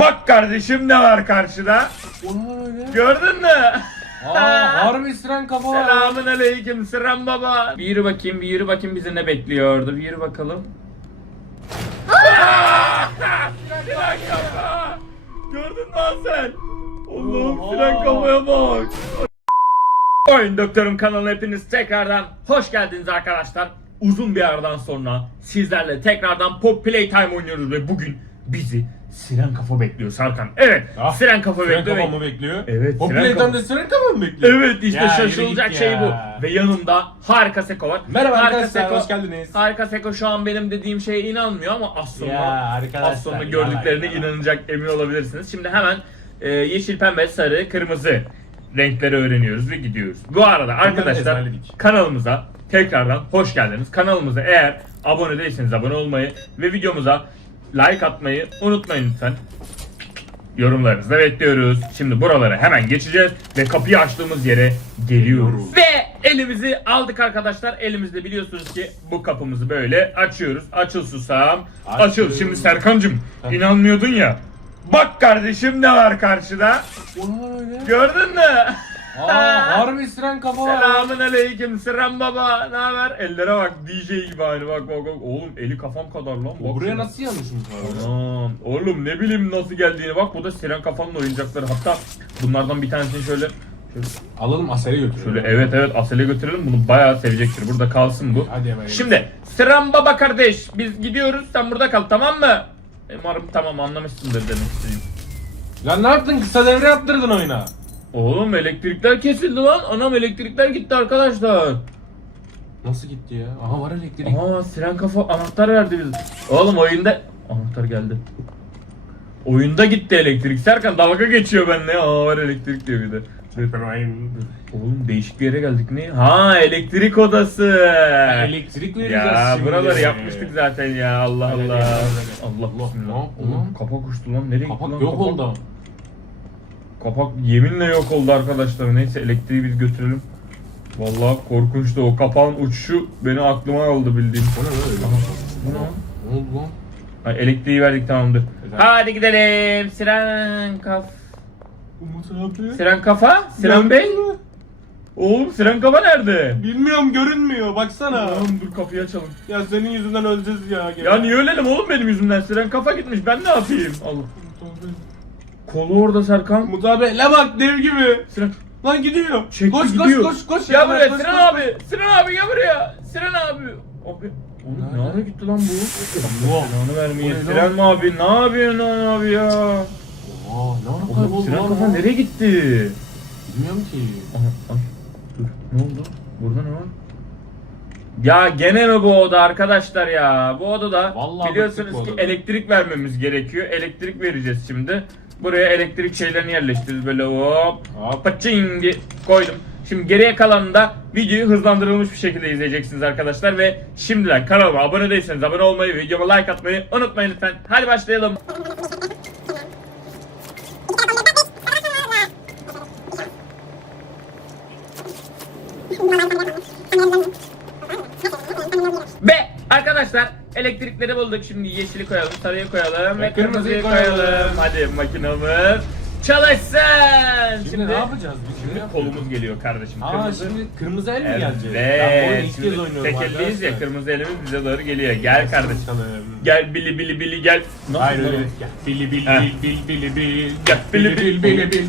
Bak kardeşim ne var karşıda? Öyle? Gördün mü? Aa harbi siren kafa var. Selamun aleyküm Sıram baba. Bir yürü bakayım, bir yürü bakayım bizi ne bekliyordu. Bir yürü bakalım. Siren kafa. Gördün mü lan sen? Allah'ım siren kafaya bak. Oyun Doktorum kanalına hepiniz tekrardan hoş geldiniz arkadaşlar. Uzun bir aradan sonra sizlerle tekrardan Pop Playtime oynuyoruz ve bugün bizi Siren Kafa bekliyor Sarkan. Evet, Ah, Siren Kafa Siren bekliyor. kafa ve- mı bekliyor? Evet, siren kafa. de siren kafa mı bekliyor? Evet işte Ya, şaşılacak şey ya. bu. Ve yanımda harika Seko var. Merhaba harika arkadaşlar, hoş geldiniz. Harika Seko şu an benim dediğim şeye inanmıyor ama az sonra, Ya, az sonra gördüklerine yalan. inanacak emin olabilirsiniz. Şimdi hemen e, yeşil, pembe, sarı, kırmızı renkleri öğreniyoruz ve gidiyoruz. Bu arada arkadaşlar kanalımıza tekrardan hoş geldiniz. Kanalımıza eğer abone değilseniz abone olmayı ve videomuza like atmayı unutmayın lütfen. Yorumlarınızı bekliyoruz. Şimdi buralara hemen geçeceğiz ve kapıyı açtığımız yere geliyoruz. Ve elimizi aldık arkadaşlar. Elimizde biliyorsunuz ki bu kapımızı böyle açıyoruz. Açıl susam. Açıl. Şimdi Serkancım inanmıyordun ya. Bak kardeşim ne var karşıda? Gördün mü? Aa harbi siren kafa var. Selamun aleyküm Sıram baba. Ne haber? Ellere bak DJ gibi aynı bak bak bak. Oğlum eli kafam kadar lan. Bak Buraya şuna. nasıl yanlışım? Anam. Oğlum ne bileyim nasıl geldiğini bak bu da Siren kafanın oyuncakları hatta bunlardan bir tanesini şöyle şöyle, Alalım Asel'e götürelim. şöyle evet evet Asel'e götürelim bunu bayağı sevecektir burada kalsın bu. Hadi hemen. Şimdi Sıram baba kardeş biz gidiyoruz sen burada kal tamam mı? Umarım tamam anlamışsındır demek istediğim. Lan ne yaptın? Kısa devre yaptırdın oyuna. Oğlum elektrikler kesildi lan anam elektrikler gitti arkadaşlar. Nasıl gitti ya? Aha var elektrik. Aa siren kafa anahtar verdi bize. Oğlum oyunda anahtar geldi. Oyunda gitti elektrik. Serkan dalga geçiyor benimle. Aa var elektrik diyor bir de. Oğlum değişik bir yere geldik ne? Ha elektrik odası. Elektrik vereceğiz Ya şimdi. buraları yapmıştık zaten ya Allah Allah. Allah Allah, lan? kapak uçtu lan nereye gitti Kapak lan yok kapak? oldu. Kapak yeminle yok oldu arkadaşlar. Neyse elektriği biz götürelim. Vallahi korkunçtu o kapağın uçuşu beni aklıma aldı bildiğin. O ne lan öyle? Bu ne oldu lan? Ha, elektriği verdik tamamdır. Güzel. Hadi gidelim. Siren kaf. Umut abi. Siren kafa? Siren Bey? Oğlum Siren kafa nerede? Bilmiyorum görünmüyor baksana. Oğlum dur kapıyı açalım. Ya senin yüzünden öleceğiz ya. Ya niye ölelim oğlum benim yüzümden? Siren kafa gitmiş ben ne yapayım? Allah. Kolu orada Serkan. Umut abi la bak dev gibi. Siren. Lan gidiyor. Çekti koş, gidiyor. koş koş koş. Gel buraya koş, abi. Siren abi gel buraya. Siren abi. Abi. Oğlum Nerede? nereye gitti lan bu? Allah. Silahını vermeye. Ne Siren abi ne yapıyorsun abi ya? Aa ne ara kayboldu Siren lan kafa nereye gitti? Bilmiyorum ki. Aha, ay, dur. Ne oldu? Burada ne var? Ya gene mi bu oda arkadaşlar ya? Bu odada Vallahi biliyorsunuz ki elektrik vermemiz gerekiyor. Elektrik vereceğiz şimdi. Buraya elektrik şeylerini yerleştiririz böyle hop. Hop. Koydum. Şimdi geriye kalanını da videoyu hızlandırılmış bir şekilde izleyeceksiniz arkadaşlar ve şimdiden kanalıma abone değilseniz abone olmayı, videoma like atmayı unutmayın lütfen. Hadi başlayalım. Ve arkadaşlar elektrikleri bulduk. Şimdi yeşili koyalım, sarıyı koyalım ve Ve kırmızıyı kırmızıyı koyalım. koyalım. Hadi makinamız çalışsın. Şimdi, ne yapacağız biz? Şimdi Şimdi kolumuz geliyor kardeşim. Aa kırmızı. şimdi kırmızı el mi Evet. gelecek? Ben bu oyunu ilk kez oynuyorum tek elliyiz ya arkadaşlar. kırmızı elimiz bize doğru geliyor. Gel kardeşim. Tamam. Gel bili bili bili gel. Hayır öyle. Gel. Bili bil Heh. bil bil bili bil. Gel, bili bil. bili bil.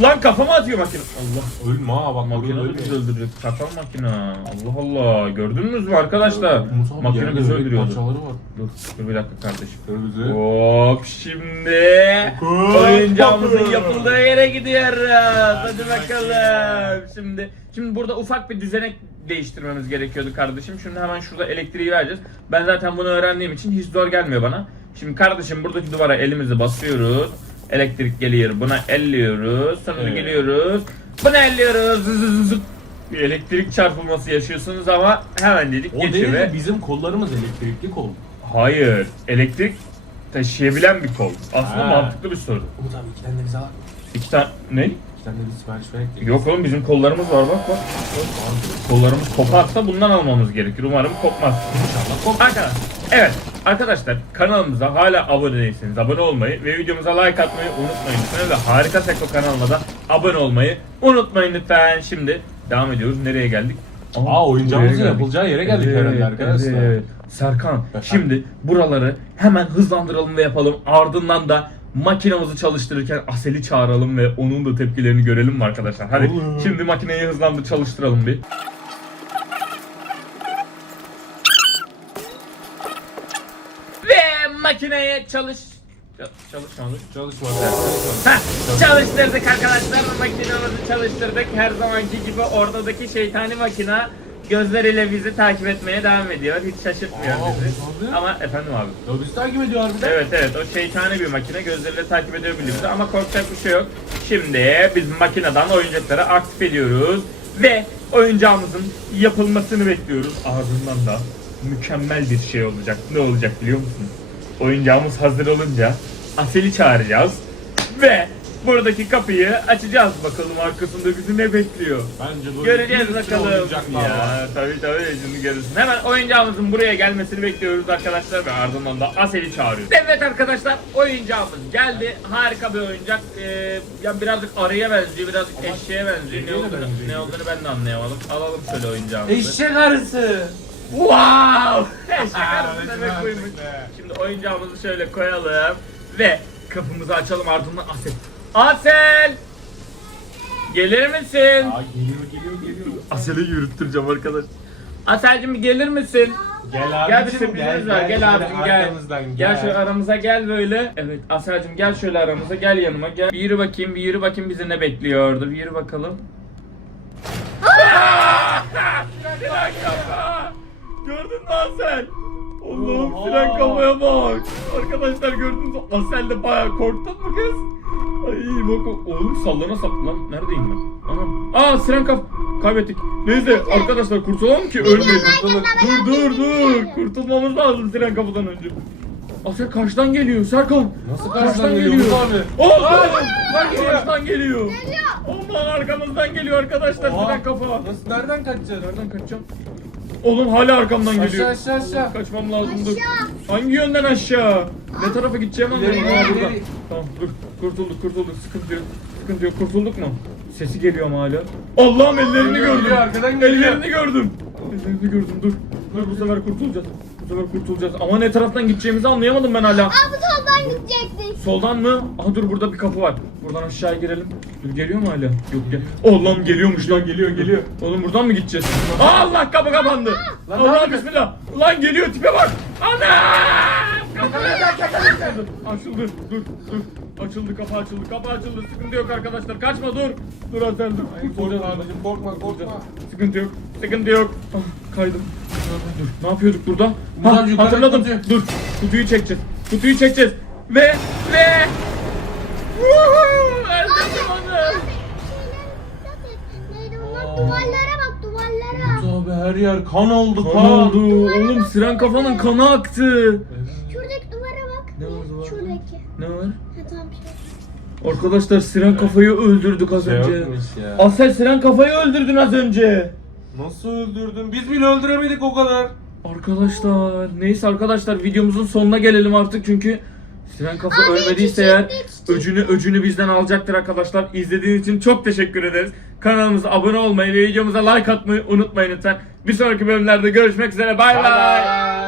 Lan kafama atıyor makine. Allah. Ölme ha bak Makine bizi öldürecek. Çakal makine. Allah Allah. Gördünüz mü arkadaşlar? Makine bizi öldürüyordu. Parçaları var. Dur, dur bir dakika kardeşim. Kırmızı. Hop şimdi oyuncağımızın yapıldığı yere gidiyoruz. Hadi bakalım. Şimdi şimdi burada ufak bir düzenek değiştirmemiz gerekiyordu kardeşim. Şimdi hemen şurada elektriği vereceğiz. Ben zaten bunu öğrendiğim için hiç zor gelmiyor bana. Şimdi kardeşim buradaki duvara elimizi basıyoruz. Elektrik geliyor. Buna elliyoruz. Sonra Evet. geliyoruz. Buna elliyoruz. Zı zı. Bir elektrik çarpılması yaşıyorsunuz ama hemen dedik O değil geçiyor. de bizim kollarımız elektrikli kol. Hayır. Elektrik taşıyabilen bir kol. Aslında Ha. mantıklı bir soru. Umut abi iki tane de bize al. İki tane ne? İki tane de sipariş verdik. Yok oğlum bizim kollarımız var bak bak. Kollarımız koparsa bundan almamız gerekir. Umarım kopmaz. İnşallah kop. Arkadaşlar evet Arkadaşlar kanalımıza hala abone değilseniz abone olmayı ve videomuza like atmayı unutmayın lütfen ve Harika Seko kanalına da abone olmayı unutmayın lütfen. Şimdi devam ediyoruz. Nereye geldik? Aa, oyuncağımızın yapılacağı yere geldik herhalde arkadaşlar. evet. Serkan şimdi buraları hemen hızlandıralım ve yapalım. Ardından da makinamızı çalıştırırken Asel'i çağıralım ve onun da tepkilerini görelim mi arkadaşlar? Hadi Olur. şimdi makineyi hızlandır çalıştıralım bir. Ve makineye çalış... Çal- Çalışmadı. Çalışmadı. Heh, çalıştırdık arkadaşlar. Makinamızı çalıştırdık. Her zamanki gibi oradaki şeytani makina gözleriyle bizi takip etmeye devam ediyor. Hiç şaşırtmıyor Aa, bizi. abi. Ama efendim abi. Ya bizi takip ediyor harbiden. Evet evet o şeytani bir makine gözleriyle takip ediyor bizi ama korkacak bir şey yok. Şimdi biz makineden oyuncakları aktif ediyoruz ve oyuncağımızın yapılmasını bekliyoruz. Ardından da mükemmel bir şey olacak. Ne olacak biliyor musun? Oyuncağımız hazır olunca Asel'i çağıracağız ve buradaki kapıyı açacağız. Bakalım arkasında bizi ne bekliyor. Bence Göreceğiz bakalım. Ya tabii tabii şimdi görürsün. Hemen oyuncağımızın buraya gelmesini bekliyoruz arkadaşlar ve ardından da Asel'i çağırıyoruz. Evet arkadaşlar oyuncağımız geldi. Harika bir oyuncak. Ee, yani birazcık arıya benziyor, birazcık eşeğe benziyor. Ne olduğunu, benziyor. ne olduğunu ben de anlayamadım. Alalım şöyle oyuncağımızı. Eşek arısı. Wow! Demek buymuş. Şimdi oyuncağımızı şöyle koyalım ve kapımızı açalım ardından Asel. Asel! Gelir misin? Aa geliyor geliyor geliyor. Asel'i yürüttüreceğim arkadaş. Aselcim bir gelir misin? Gel Gel bir abicim sürprizimiz var. Gel, abicim gel. arkamızdan Gel. gel. şöyle aramıza gel böyle. Evet Aselcim gel şöyle aramıza gel yanıma gel. Bir yürü bakayım bir yürü bakayım bizi ne bekliyordur. Bir yürü bakalım. Siren kafa! Gördün mü Asel? Allah'ım Oha! siren kafaya bak. Arkadaşlar gördünüz mü? Asel de bayağı korktun mu kız? Ay bak oğlum sallana sap lan neredeyim ben? Anam. Aa siren kaf kaybettik. Neyse arkadaşlar kurtulalım ki ölmeyelim. Dur dur dur. Kurtulmamız lazım siren kapıdan önce. Asel karşıdan geliyor Serkan. Nasıl karşıdan geliyor Umut abi? Oh, Ay, lan lan geliyor. karşıdan geliyor. Aman arkamızdan geliyor arkadaşlar Oha. siren kafa. Nasıl nereden kaçacağız? Nereden kaçacağım? Oğlum hala arkamdan Aşağı geliyor. aşağı aşağı. Kaçmam lazım dur. Hangi yönden aşağı? Ne tarafa gideceğim İleri, anlamadım. ileri, buradan. ileri. Tamam dur. Kurtulduk kurtulduk. Sıkıntı yok. Sıkıntı yok. Kurtulduk mu? Sesi geliyor ama hala. Allah'ım ellerini Geliyor, gördüm. geliyor, arkadan geliyor. Ellerini gördüm. Ellerini gördüm. Dur. Dur bu sefer kurtulacağız. Sefer kurtulacağız. Ama ne taraftan gideceğimizi anlayamadım ben hala. Aa bu soldan gidecektik. Soldan mı? Aha dur burada bir kapı var. Buradan aşağıya girelim. Dur geliyor mu hala? Yok gel. Allah'ım geliyormuş lan geliyor geliyor. Oğlum buradan mı gideceğiz? Allah kapı kapandı. Lan Allah ne yapıyorsun? bismillah. Lan geliyor tipe bak. Ana! Kapı açıldı. Dur dur. Açıldı kapı açıldı. Kapı açıldı. Sıkıntı yok arkadaşlar. Kaçma dur. Dur Hasan dur. Korkma abicim korkma korkma. Sıkıntı yok. Sıkıntı yok. Ah, kaydım. Dur. Ne yapıyorduk burada? Buradan Ha, yukarı hatırladım. kutu. Dur. Kutuyu çekeceğiz. Kutuyu çekeceğiz. Ve ve Woohoo! Öldürdüm onu. Neydi onlar? Duvarlara bak duvarlara. Abi her yer kan oldu kan. Kan oldu. Oğlum siren kafanın kanı aktı. Şuradaki duvara bak. Ne var duvarda? Şuradaki. Ne var? Ha tamam şey. Arkadaşlar siren kafayı öldürdük az Şey önce. yokmuş ya. Asel siren kafayı öldürdün az önce. Nasıl öldürdün? Biz bile öldüremedik o kadar. Arkadaşlar neyse arkadaşlar videomuzun sonuna gelelim artık çünkü Siren kafa Abi, ölmediyse eğer çiçek. öcünü öcünü bizden alacaktır arkadaşlar. İzlediğiniz için çok teşekkür ederiz. Kanalımıza abone olmayı ve videomuza like atmayı unutmayın lütfen. Bir sonraki bölümlerde görüşmek üzere. Bay. bay.